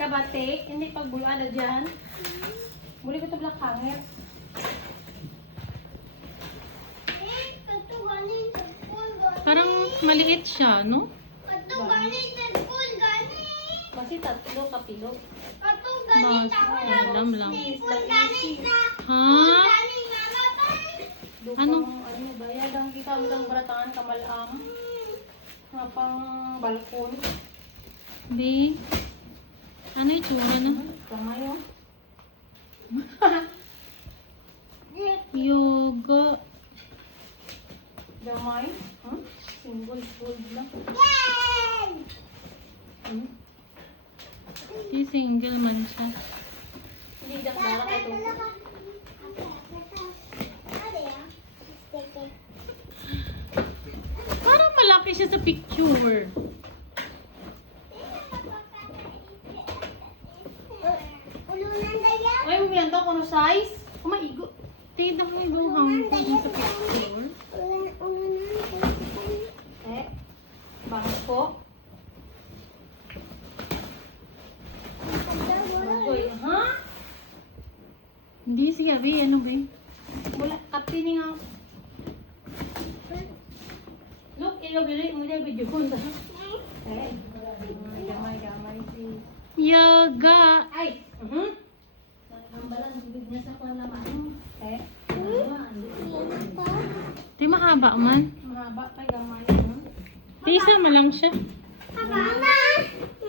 Kabate, hindi pagbuluan na dyan. Muli ko ito black hanger. Parang maliit siya, no? Kasi tatlo kapilo. Mas, alam lang. Ha? Ano? Ano ba yan? Ang kita mo ng barataan kamalam. Nga pang balkon. Be? Ano yung tsura na? Kamay oh. Yoga. Damay. Hmm? Single fold lang. Hmm? Yung single man siya. Hindi dakdala ka ito. Parang malaki siya sa picture. Ay, mo yan to kung size. Kumaigo. Tignan mo yung buhang ko dun sa picture. Bangko. Bangkoy. Ha? Hindi, sige, Be. Ano, Be? Wala. Kapti nga. Look, ilo gali mo dyan video ko. Gamay. Yoga. Ay! Nambalan, bibig niya sa kwan naman. Di mahaba man. Mahaba pa gamay. Tiisan mo lang siya.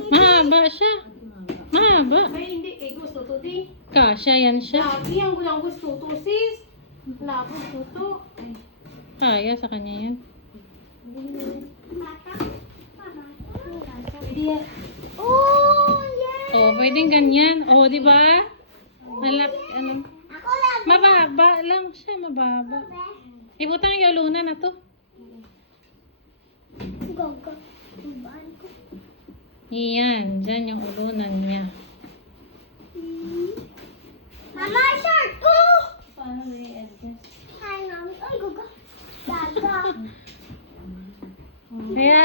Mahaba siya. Mahaba. Ay, hindi. Eh, gusto to di. Kasya yan siya. Lagi, ang gulang gusto to, sis. Labo gusto to. Ay. Kaya sa kanya yan. Pwede yan. Oh, pwedeng ganyan. Oh, di ba? Malaki, ano? Mababa lang siya, mababa. Ibutang yung luna na to. Yan, dyan yung ulunan niya. Mama, short ko! Paano na i-adjust? Ay, mami. Ay, gaga. Gaga. Kaya,